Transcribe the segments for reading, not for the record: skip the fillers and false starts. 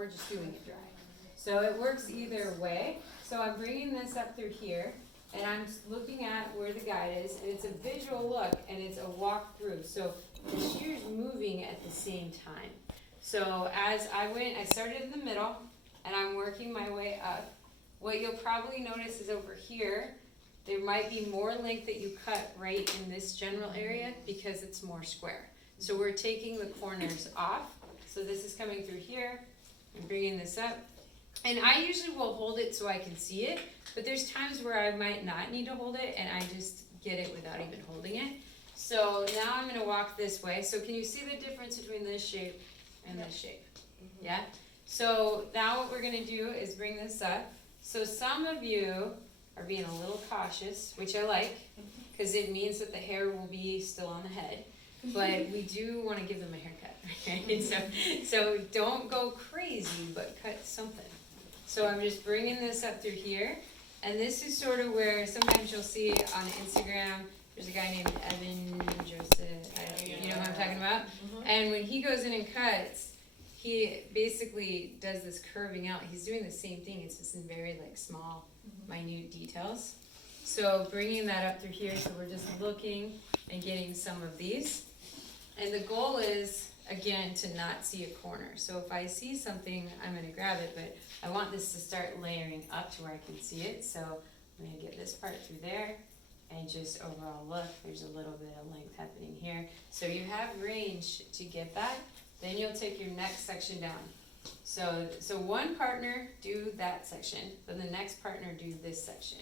we're just doing it dry. So it works either way. So I'm bringing this up through here, and I'm looking at where the guide is, and it's a visual look, and it's a walk through. So the shear's moving at the same time. So as I started in the middle, and I'm working my way up. What you'll probably notice is over here, there might be more length that you cut right in this general area because it's more square. So we're taking the corners off. So this is coming through here and bringing this up. And I usually will hold it so I can see it, but there's times where I might not need to hold it and I just get it without even holding it. So now I'm gonna walk this way. So can you see the difference between this shape and this shape? Mm-hmm. Yeah? So now what we're gonna do is bring this up. So some of you are being a little cautious, which I like, because it means that the hair will be still on the head. But we do want to give them a haircut, right? So don't go crazy, but cut something. So I'm just bringing this up through here, and this is sort of where sometimes you'll see on Instagram, there's a guy named Evan Joseph, you know what I'm talking about? Mm-hmm. And when he goes in and cuts, he basically does this curving out. He's doing the same thing, it's just in very like small, minute details. So bringing that up through here, so we're just looking and getting some of these. And the goal is, again, to not see a corner. So if I see something, I'm gonna grab it, but I want this to start layering up to where I can see it. So I'm gonna get this part through there, and just overall look, there's a little bit of length happening here. So you have range to get that. Then you'll take your next section down. So one partner do that section, then the next partner do this section.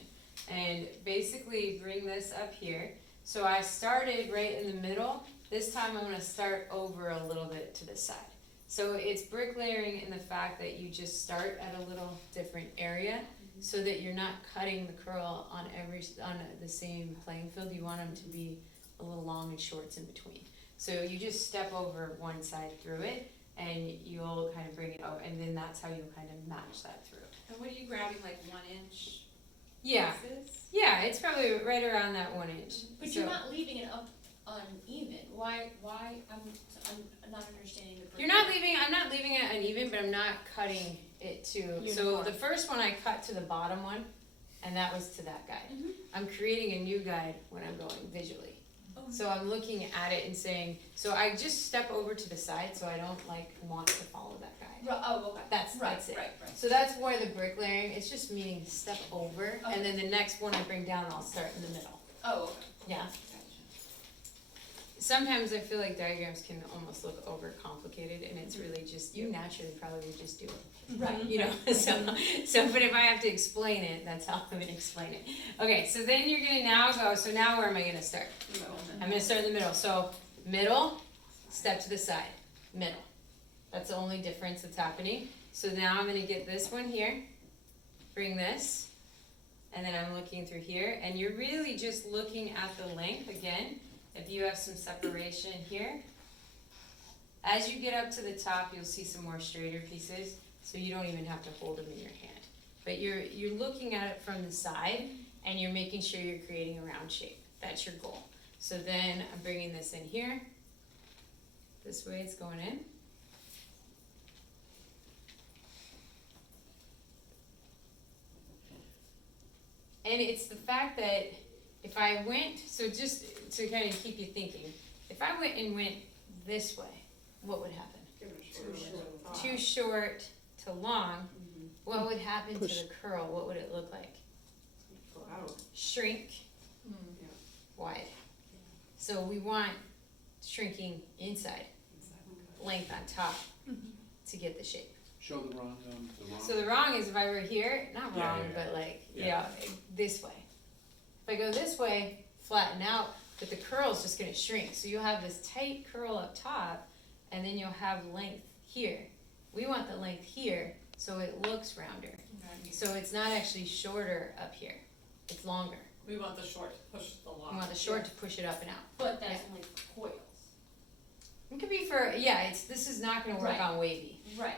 And basically bring this up here. So I started right in the middle. This time I'm gonna start over a little bit to the side. So it's bricklayering in the fact that you just start at a little different area so that you're not cutting the curl on the same playing field. You want them to be a little long and shorts in between. So you just step over one side through it, and you'll kind of bring it over, and then that's how you'll kind of match that through. And what are you grabbing, like 1 inch? Yeah. Pieces? Yeah, it's probably right around that 1 inch. But so, you're not leaving it up uneven. Why? I'm not understanding the. I'm not leaving it uneven, but I'm not cutting it to. Uniform. So the first one I cut to the bottom one, and that was to that guide. Mm-hmm. I'm creating a new guide when I'm going visually. Oh. So I'm looking at it and saying, so I just step over to the side, so I don't like want to follow that guide. Oh, okay. That's it. Right. So that's where the bricklayering, it's just meaning step over, Okay. and then the next one I bring down, I'll start in the middle. Oh, okay. Yeah. Sometimes I feel like diagrams can almost look overcomplicated, and it's really just, you naturally probably would just do it. Right. You know, so, but if I have to explain it, that's how I'm gonna explain it. Okay, so then you're gonna now go, so now where am I gonna start? I'm gonna start in the middle. So middle, step to the side, middle. That's the only difference that's happening. So now I'm gonna get this one here, bring this, and then I'm looking through here, and you're really just looking at the length again. If you have some separation here, as you get up to the top, you'll see some more straighter pieces, so you don't even have to hold them in your hand. But you're looking at it from the side, and you're making sure you're creating a round shape. That's your goal. So then I'm bringing this in here. This way it's going in. And it's the fact that if I went, so just to kind of keep you thinking, if I went this way, what would happen? Too short to long. What would happen to the curl? What would it look like? Shrink, wide. So we want shrinking inside, length on top to get the shape. Show the wrong. So the wrong is if I were here, not wrong, but like, this way. If I go this way, flatten out, but the curl's just gonna shrink. So you'll have this tight curl up top, and then you'll have length here. We want the length here, so it looks rounder. So it's not actually shorter up here, it's longer. We want the short to push the long. We want the short to push it up and out. But that's only for coils. It could be for, this is not gonna work on Wavy. Right.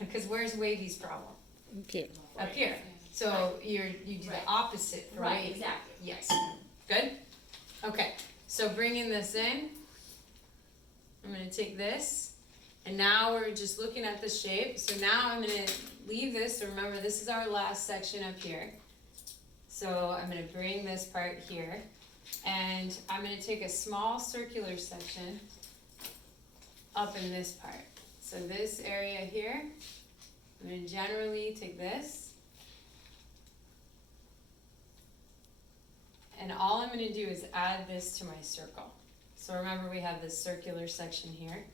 Because where's Wavy's problem? Okay. Up here. So you do the opposite for Right, Wavy. exactly. Yes. Good? Okay, so bringing this in, I'm gonna take this, And now we're just looking at the shape. So now I'm gonna leave this. So remember, this is our last section up here. So I'm gonna bring this part here. And I'm gonna take a small circular section up in this part. So this area here, I'm gonna generally take this. And all I'm gonna do is add this to my circle. So remember, we have this circular section here.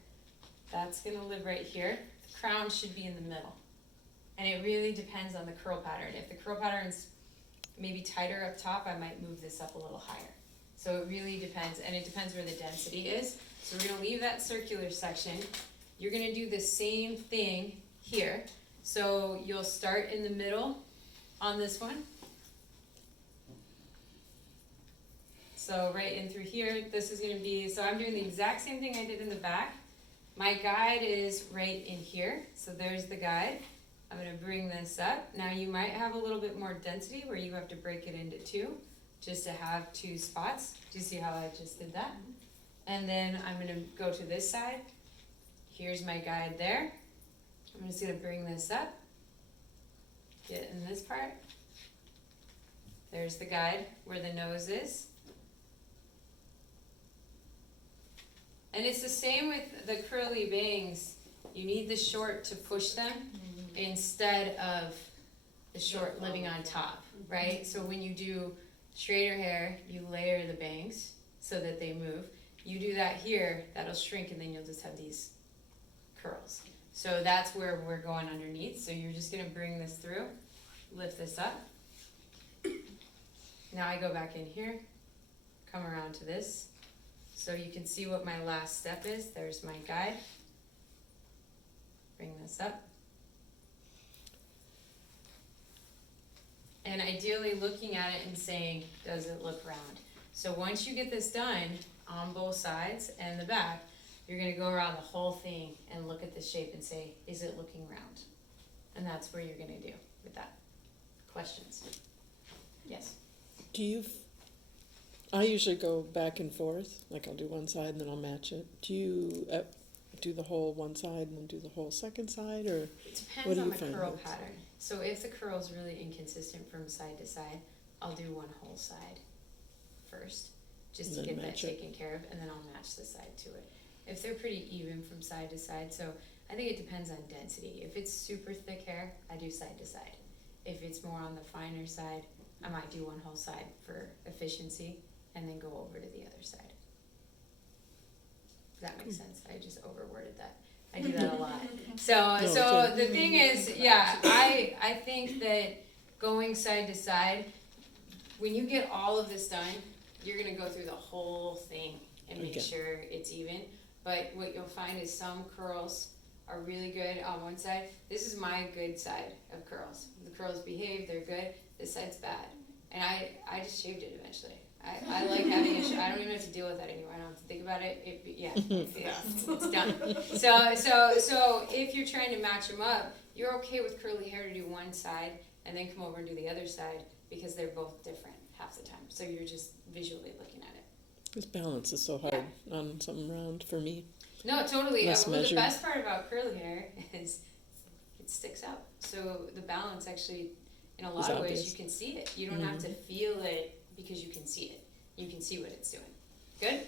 That's gonna live right here. The crown should be in the middle. And it really depends on the curl pattern. If the curl pattern's maybe tighter up top, I might move this up a little higher. So it really depends, and it depends where the density is. So we're gonna leave that circular section. You're gonna do the same thing here. So you'll start in the middle on this one. So right in through here, this is gonna be, so I'm doing the exact same thing I did in the back. My guide is right in here, so there's the guide. I'm gonna bring this up. Now you might have a little bit more density where you have to break it into two, just to have two spots. Do you see how I just did that? And then I'm gonna go to this side. Here's my guide there. I'm just gonna bring this up, get in this part. There's the guide where the nose is. And it's the same with the curly bangs. You need the short to push them instead of the short living on top, right? So when you do straighter hair, you layer the bangs so that they move. You do that here, that'll shrink, and then you'll just have these curls. So that's where we're going underneath. So you're just gonna bring this through, lift this up. Now I go back in here, come around to this. So you can see what my last step is. There's my guide. Bring this up. And ideally looking at it and saying, does it look round? So once you get this done on both sides and the back, you're gonna go around the whole thing and look at the shape and say, is it looking round? And that's where you're gonna do with that. Questions? Yes? I usually go back and forth, like I'll do one side and then I'll match it. Do you do the whole one side and then do the whole second side, or It what depends do on you the find curl works? pattern. So if the curl's really inconsistent from side to side, I'll do one whole side first, just to And then get that match it. taken care of, and then I'll match the side to it. If they're pretty even from side to side, so I think it depends on density. If it's super thick hair, I do side to side. If it's more on the finer side, I might do one whole side for efficiency, and then go over to the other side. Does that make sense? I just overworded that. I do that a lot. So good. the thing is, yeah, I think that going side to side, when you get all of this done, you're gonna go through the whole thing and make Okay. sure it's even. But what you'll find is some curls are really good on one side. This is my good side of curls. The curls behave, they're good. This side's bad. And I just shaved it eventually. I like having I don't even have to deal with that anymore. I don't have to think about it. It's done. So if you're trying to match them up, you're okay with curly hair to do one side and then come over and do the other side because they're both different half the time. So you're just visually looking at it. This balance is so hard on something round for me. No, totally. Less Well, the measured. best part about curly hair is it sticks out. So the balance actually, in a lot of ways, obvious. you can see it. You don't have to feel it because you can see it. You can see what it's doing. Good?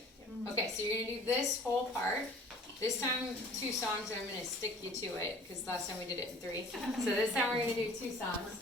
Okay, so you're gonna do this whole part. This time, 2 songs, and I'm gonna stick you to it, because last time we did it in 3. So this time we're gonna do 2 songs.